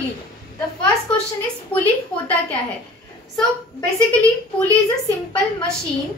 Pulley. The first question is pulley होता क्या है। So basically pulley is a simple machine.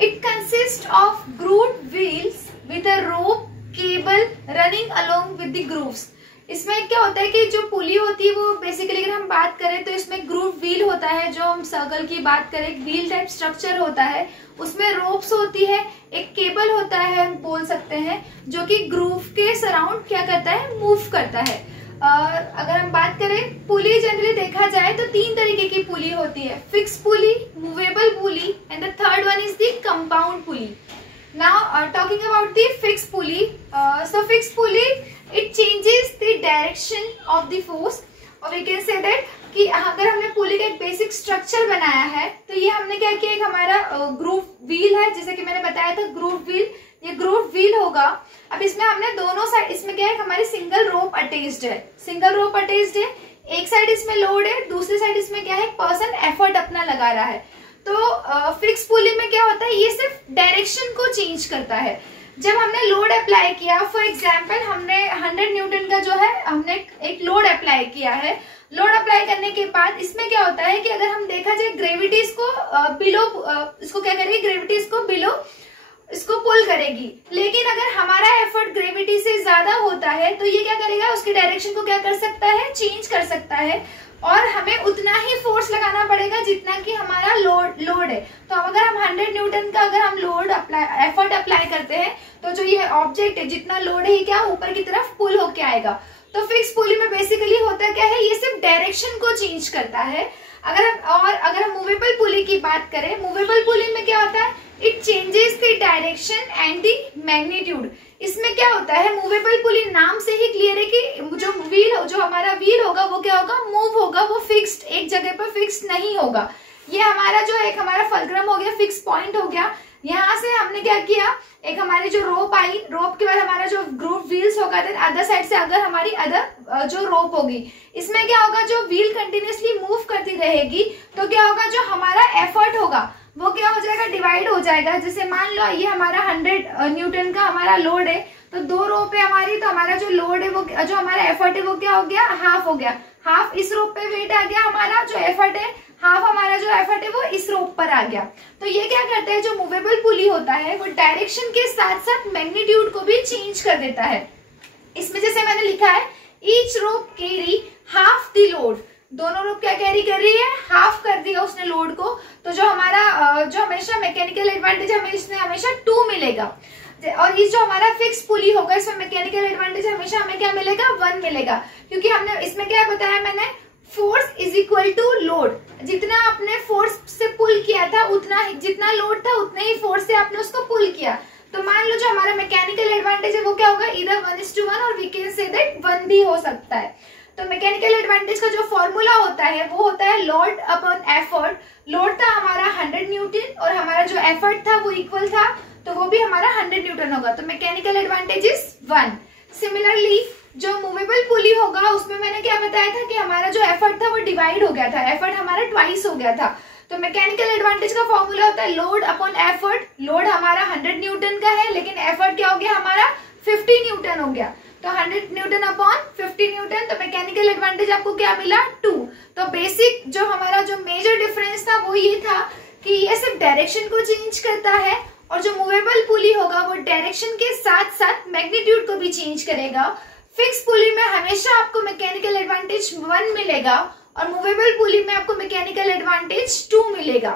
It consist of grooved wheels with a rope cable running along with the grooves. इसमें क्या होता है कि जो पुली होती है वो बेसिकली अगर हम बात करें तो इसमें ग्रूव व्हील होता है, जो हम सर्कल की बात करें व्हील टाइप स्ट्रक्चर होता है, उसमें रोप्स होती है, एक केबल होता है हम बोल सकते हैं, जो कि ग्रूव के सराउंड क्या करता है, मूव करता है। अगर हम बात करें पुली जनरली देखा जाए तो तीन तरीके की पुली होती है, fix pulley, movable pulley and the third one is the compound pulley. Now talking about the fixed pulley, so fixed pulley it changes the direction of the force, और we can say that कि अगर हमने पुली का एक basic structure बनाया है तो ये हमने क्या किया, एक हमारा ग्रूव व्हील है, जैसे कि मैंने बताया था ग्रूव व्हील, ये ग्रूव व्हील होगा। अब इसमें हमने दोनों साइड, इसमें क्या है हमारी सिंगल रोप अटैच्ड है, सिंगल रोप अटैच्ड है, एक साइड इसमें लोड है, दूसरी साइड इसमें क्या है पर्सन एफर्ट अपना लगा रहा है। तो फिक्स पुली में क्या होता है, ये सिर्फ डायरेक्शन को चेंज करता है। जब हमने लोड अप्लाई किया, फॉर एग्जांपल हमने 100 न्यूटन का जो है हमने एक लोड अप्लाई किया है, लोड अप्लाई करने के बाद इसमें क्या होता है कि अगर हम देखा जाए ग्रेविटी इसको बिलो, इसको क्या करेगी, ग्रेविटी इसको बिलो इसको पुल करेगी, लेकिन अगर हमारा एफर्ट ग्रेविटी से ज्यादा होता है तो ये क्या करेगा, उसकी डायरेक्शन को क्या कर सकता है, चेंज कर सकता है, और हमें उतना ही फोर्स लगाना पड़ेगा जितना कि हमारा लोड है। तो अगर हम 100 न्यूटन का अगर हम लोड अप्लाई एफर्ट अप्लाई करते हैं तो जो ये ऑब्जेक्ट है जितना लोड है क्या ऊपर की तरफ पुल होके आएगा। तो फिक्स पुली में बेसिकली होता क्या है, ये सिर्फ डायरेक्शन को चेंज करता है। अगर हम मूवेबल पुली की बात करें, मूवेबल पुली में क्या होता है, it changes the direction and the magnitude. इसमें क्या होता है, मूवेबल पुली नाम से ही क्लियर है कि जो हमारा व्हील होगा वो क्या होगा, मूव होगा, वो फिक्स्ड एक जगह पर फिक्स्ड नहीं होगा। ये हमारा जो एक हमारा फलक्रम हो गया, फिक्स पॉइंट हो गया। यहाँ से हमने क्या किया, एक हमारी जो रोप आई, रोप के बाद हमारा जो ग्रूव व्हील्स होगा, देन अदर साइड से अगर हमारी अदर जो रोप होगी, इसमें क्या होगा, जो व्हील कंटिन्यूसली मूव करती रहेगी तो क्या होगा, जो हमारा एफर्ट होगा वो क्या हो जाएगा, डिवाइड हो जाएगा। जैसे मान लो ये हमारा 100 न्यूटन का हमारा लोड है, तो दो रोप है हमारी, तो हमारा जो लोड है वो जो हमारा एफर्ट है वो क्या हो गया, हाफ हो गया, हाफ इस रोप पे वेट आ गया, हमारा जो एफर्ट है हाफ हमारा जो एफर्ट है वो इस रोप पर आ गया। तो ये क्या करता है, जो मूवेबल पुली होता है वो डायरेक्शन के साथ साथ मैग्नीट्यूड को भी चेंज कर देता है। इसमें जैसे मैंने लिखा है, each rope carry half the load, दोनों रोप क्या कैरी कर रही है, हाफ कर दिया उसने लोड को। तो जो हमारा जो हमेशा मैकेनिकल एडवांटेज हमें इसमें हमेशा 2 मिलेगा, और ये जो हमारा फिक्स पुली होगा इसमें मैकेनिकल एडवांटेज हमेशा हमें क्या मिलेगा, 1 मिलेगा, क्योंकि हमने इसमें क्या बताया मैंने, force is equal to load. जितना आपने फोर्स से पुल किया था उतना जितना लोड था उतने ही फोर्स से आपने उसको पुल किया। तो मान लो जो हमारा मैकेनिकल एडवांटेज है वो क्या होगा, इधर 1:1, और वी कैन से दैट 1 भी हो सकता है। तो मैकेनिकल एडवांटेज का जो फॉर्मूला होता है वो होता है लोड अपॉन एफर्ट। लोड था हमारा 100 न्यूटन और हमारा जो एफर्ट था वो इक्वल था, तो वो भी हमारा 100 न्यूटन होगा। तो मैकेनिकल एडवांटेज इज 1। सिमिलरली जो मूवेबल पुली होगा उसमें मैंने क्या बताया था कि हमारा जो एफर्ट था वो डिवाइड हो गया था, एफर्ट हमारा ट्वाइस हो गया था। तो मैकेनिकल एडवांटेज का फॉर्मूला होता है लोड अपॉन एफर्ट। लोड हमारा 100 न्यूटन का है, लेकिन एफर्ट क्या हो गया हमारा 50 न्यूटन हो गया। तो 100 न्यूटन अपॉन 50 न्यूटन, तो मैकेनिकल एडवांटेज आपको क्या मिला, 2। तो बेसिक जो हमारा जो मेजर डिफरेंस था वो ये था कि ये सिर्फ डायरेक्शन को चेंज करता है, और जो मूवेबल पुली होगा वो डायरेक्शन के साथ साथ मैग्नीट्यूड को भी चेंज करेगा। फिक्स पुली में हमेशा आपको मैकेनिकल एडवांटेज 1 मिलेगा, और मूवेबल पुली में आपको मैकेनिकल एडवांटेज 2 मिलेगा।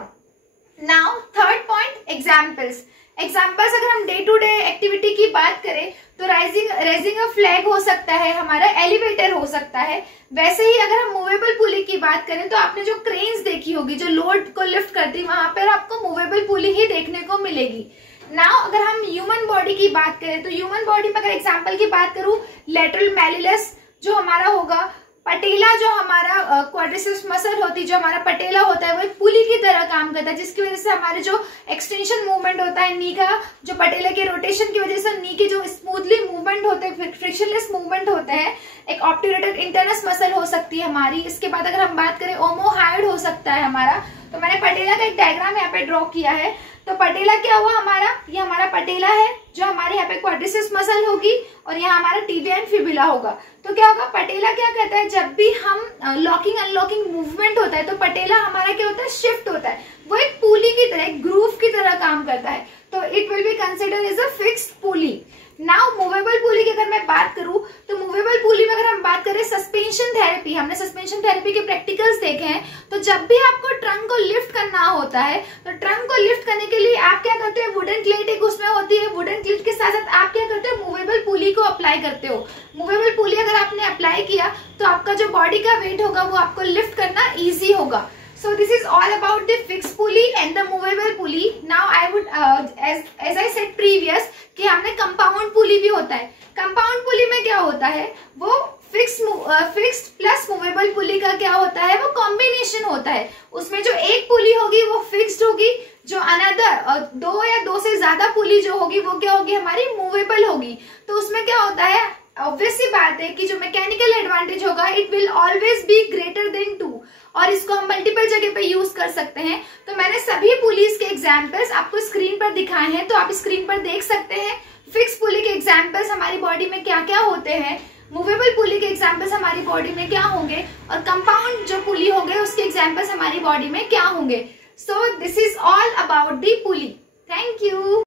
Now third point, examples. Examples अगर हम डे टू डे एक्टिविटी की बात करें तो रेजिंग अ फ्लैग हो सकता है, हमारा एलिवेटर हो सकता है। वैसे ही अगर हम मूवेबल पुली की बात करें तो आपने जो क्रेन्स देखी होगी जो लोड को लिफ्ट करती, वहां पर आपको मूवेबल पुली ही देखने को मिलेगी। नाउ अगर हम ह्यूमन बॉडी की बात करें तो ह्यूमन बॉडी में अगर एग्जांपल की बात करूं, लेटरल मैलिलस जो हमारा होगा, पटेला जो हमारा क्वाड्रिसेप्स मसल होती है, जो हमारा पटेला होता है वो एक पुली की तरह काम करता है, जिसकी वजह से हमारे जो एक्सटेंशन मूवमेंट होता है नी का, जो पटेला के रोटेशन की वजह से नी के जो स्मूथली मूवमेंट होते हैं, फ्रिक्शनलेस मूवमेंट होते हैं। एक ऑप्टिरोटेड इंटरनस मसल हो सकती है हमारी। इसके बाद अगर हम बात करें ओमोहाइड हो सकता है हमारा। तो मैंने पटेला का एक डायग्राम यहाँ पे ड्रॉ किया है। तो पटेला क्या हुआ हमारा, ये हमारा पटेला है जो हमारे यहाँ पे क्वाड्रिसेप्स मसल होगी और यहाँ हमारा टिबिया एंड फिबुला होगा। तो क्या होगा, पटेला क्या कहता है, जब भी हम लॉकिंग अनलॉकिंग मूवमेंट होता है तो पटेला हमारा क्या होता है, शिफ्ट होता है। वो एक पुली की तरह, एक ग्रूव की तरह काम करता है। तो it will be considered as a fixed pulley. Now movable pulley की अगर मैं बात करूं तो मूवेबल पुली में अगर हम बात करें सस्पेंशन थेरेपी, हमने सस्पेंशन थेरेपी के प्रैक्टिकल्स देखे हैं। तो जब भी आपको ट्रंक को लिफ्ट करना होता है तो ट्रंक को लिफ्ट करने के लिए आप क्या करते हो, वुडन क्लेट एक उसमें होती है, वुडन क्लेट के साथ साथ आप क्या करते हो, मूवेबल पुली को अप्लाई करते हो। मूवेबल पुली अगर आपने अप्लाई किया तो आपका जो बॉडी का वेट होगा वो आपको लिफ्ट करना ईजी होगा। So this is all about the fixed pulley and the movable pulley. Now I would as I said previous कि हमने compound pulley भी होता है। compound pulley में क्या होता है, वो fixed plus movable pulley का क्या होता है, वो combination होता है। उसमें जो एक पुली होगी वो fixed होगी, जो अनदर दो या दो से ज्यादा पुली जो होगी वो क्या होगी, हमारी मूवेबल होगी। तो उसमें क्या होता है, ऑब्वियस सी बात है कि जो मैकेनिकल एडवांटेज होगा it will always be greater than 2 और इसको हम मल्टीपल जगह पे यूज कर सकते हैं। तो मैंने सभी पुलीज के एग्जांपल्स आपको स्क्रीन पर दिखाए हैं, तो आप स्क्रीन पर देख सकते हैं। फिक्स पुली के एग्जांपल्स हमारी बॉडी में क्या क्या होते हैं, मूवेबल पुली के एग्जांपल्स हमारी बॉडी में क्या होंगे, और कंपाउंड जो पुली होंगे उसके एग्जांपल्स हमारी बॉडी में क्या होंगे। So this is all about the pulley. Thank you.